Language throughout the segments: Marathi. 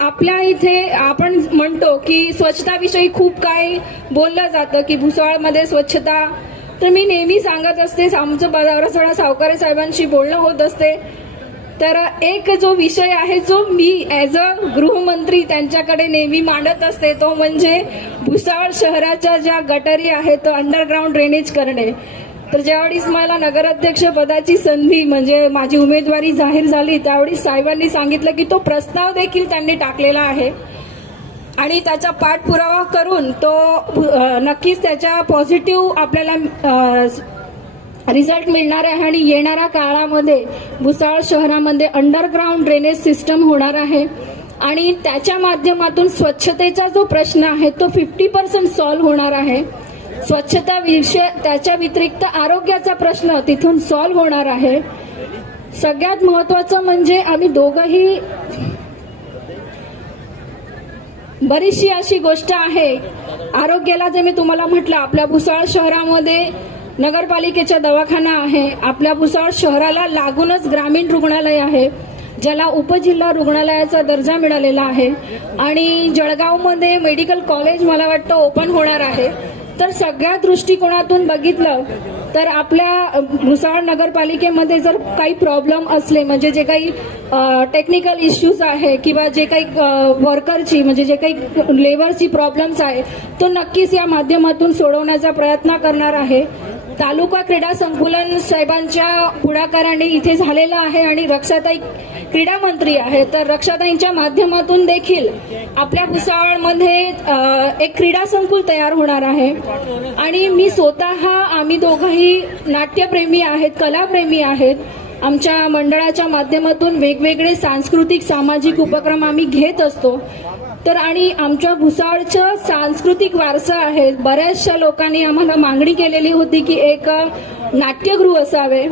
आपल्या इथे आपण म्हणतो की स्वच्छताविषयी खूप काही बोललं जातं की भुसावळमध्ये स्वच्छता. तर मी नेहमी सांगत असते आमचं बराचसा सावकारे साहेबांशी बोलणं होत असते. तर एक जो विषय आहे जो मी ॲज अ गृहमंत्री त्यांच्याकडे नेहमी मांडत असते तो म्हणजे भुसावळ शहराच्या ज्या गटारी आहेत अंडरग्राऊंड ड्रेनेज करणे. तर ज्यावेळेस मला नगराध्यक्ष पदाची संधी म्हणजे माझी उमेदवारी जाहीर झाली त्यावेळी साहेबांनी सांगितलं की तो प्रस्ताव देखील त्यांनी टाकलेला आहे. आणि त्याचा पाठपुरावा करून तो नक्कीच त्याच्या पॉझिटिव्ह आपल्याला रिझल्ट मिळणार आहे आणि येणाऱ्या काळामध्ये भुसाळ शहरामध्ये अंडरग्राऊंड ड्रेनेज सिस्टम होणार आहे. आणि त्याच्या माध्यमातून स्वच्छतेचा जो प्रश्न आहे तो फिफ्टी पर्सेंट सॉल्व्ह होणार आहे. स्वच्छता विषय त्याच्या व्यतिरिक्त आरोग्याचा प्रश्न तिथून सॉल्व्ह होणार आहे. सगळ्यात महत्वाचं म्हणजे आम्ही दोघंही बरीचशी अशी गोष्ट आहे. आरोग्याला जे मी तुम्हाला म्हटलं आपल्या भुसाळ शहरामध्ये नगरपालिकेचा दवाखाना आहे. आपल्या भुसाळ शहराला लागूनच ग्रामीण रुग्णालय आहे ज्याला उपजिल्हा रुग्णालयाचा दर्जा मिळालेला आहे. आणि जळगावमध्ये मेडिकल कॉलेज मला वाटतं ओपन होणार आहे. तर सगळ्या दृष्टिकोनातून बघितलं तर आपल्या भुसावळ नगरपालिकेमध्ये जर काही प्रॉब्लेम असले म्हणजे जे काही टेक्निकल इश्यूज आहे किंवा जे काही वर्करची म्हणजे जे काही लेबरची प्रॉब्लेम्स आहे तो नक्कीच या माध्यमातून सोडवण्याचा प्रयत्न करणार आहे. तालुका क्रीडा संकुलन साहेबांच्या पुढाकाराने इथे झालेला आहे आणि रक्षाताई क्रीडा मंत्री आहे. तर रक्षाताईंच्या माध्यमातून देखील आपल्या भुसावळमध्ये एक क्रीडा संकुल तयार होणार आहे. आणि मी स्वतः आम्ही दोघंही नाट्यप्रेमी आहेत कलाप्रेमी आहेत आमच्या मंडळाच्या माध्यमातून वेगवेगळे सांस्कृतिक सामाजिक उपक्रम आम्ही घेत असतो. तर आणि आमच्या भुसाळचं सांस्कृतिक वारसा आहे. बऱ्याचशा लोकांनी आम्हाला मागणी केलेली होती की एक नाट्यगृह असावे.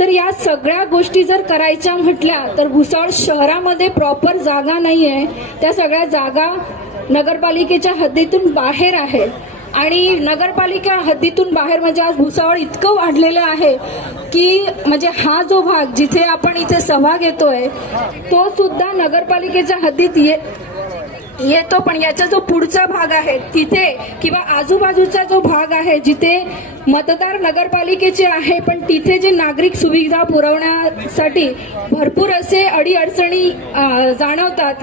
तर या सगळ्या गोष्टी जर करायच्या म्हटल्या तर भुसावळ शहरामध्ये प्रॉपर जागा नाही आहे त्या सगळ्या जागा नगरपालिकेच्या हद्दीतून बाहेर आहे आणि नगरपालिका हद्दीतून बाहेर म्हणजे आज भुसावळ इतकं वाढलेलं आहे की म्हणजे हा जो भाग जिथे आपण इथे सभा घेतोय तो सुद्धा नगरपालिकेच्या हद्दीत ये येतो. पण याचा जो पुढचा भाग आहे तिथे किंवा आजूबाजूचा जो भाग आहे जिथे मतदार नगरपालिकेचे आहे पण तिथे जे नागरिक सुविधा पुरवण्यासाठी भरपूर असे अडीअडचणी जाणवतात.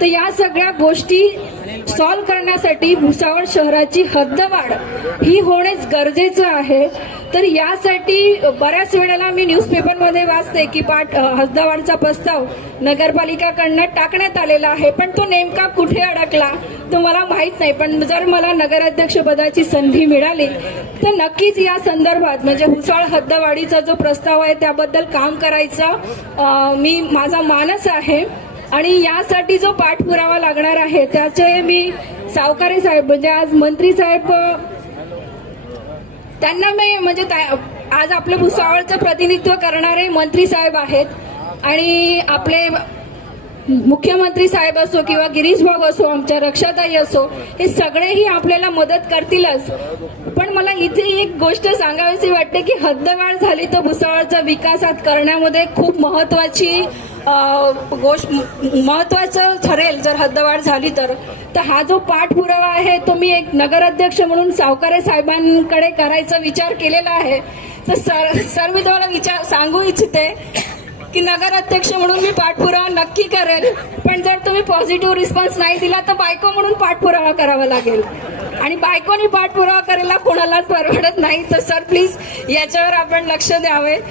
तर या सगळ्या गोष्टी सॉल्व्ह करण्यासाठी भुसावळ शहराची हद्दवाढ ही होणेच गरजेचं आहे. तर यासाठी बऱ्याच वेळेला मी न्यूजपेपरमध्ये वाचते की पाठ हद्दवाढचा प्रस्ताव नगरपालिकाकडनं टाकण्यात आलेला आहे पण तो नेमका कुठे अडकला तो मला माहीत नाही. पण जर मला नगराध्यक्ष पदाची संधी मिळाली तर नक्कीच या संदर्भात म्हणजे हुसाळ हद्दवाढीचा जो प्रस्ताव आहे त्याबद्दल काम करायचं मी माझा मानस आहे. आणि यासाठी जो पाठपुरावा लागणार आहे त्याचे मी सावकारे साहेब म्हणजे आज मंत्री साहेब त्यांना मी म्हणजे त्या- आज आपलं भुसावळचं प्रतिनिधित्व करणारे मंत्री साहेब आहेत. आणि आपले मुख्यमंत्री साहेब असो किंवा गिरीश भाऊ असो आमच्या रक्षाताई असो हे सगळेही आपल्याला मदत करतीलच. पण मला इथे एक गोष्ट सांगावीशी वाटते की हद्दवाढ झाली तर भुसावळचा विकासात करण्यामध्ये खूप महत्वाची गोष्ट महत्वाचं ठरेल जर हद्दवाढ झाली तर. तर हा जो पाठपुरावा आहे तो मी एक नगराध्यक्ष म्हणून सावकारे साहेबांकडे करायचा विचार केलेला आहे. तर सर सर मी तुम्हाला विचार सांगू इच्छिते की नगराध्यक्ष म्हणून मी पाठपुरावा नक्की करेल. पण जर तुम्ही पॉझिटिव्ह रिस्पॉन्स नाही दिला तर बायको म्हणून पाठपुरावा करावा लागेल. आणि बायकोनी पाठपुरावा करायला कोणालाच परवडत नाही. तर सर प्लीज याच्यावर आपण लक्ष द्यावे.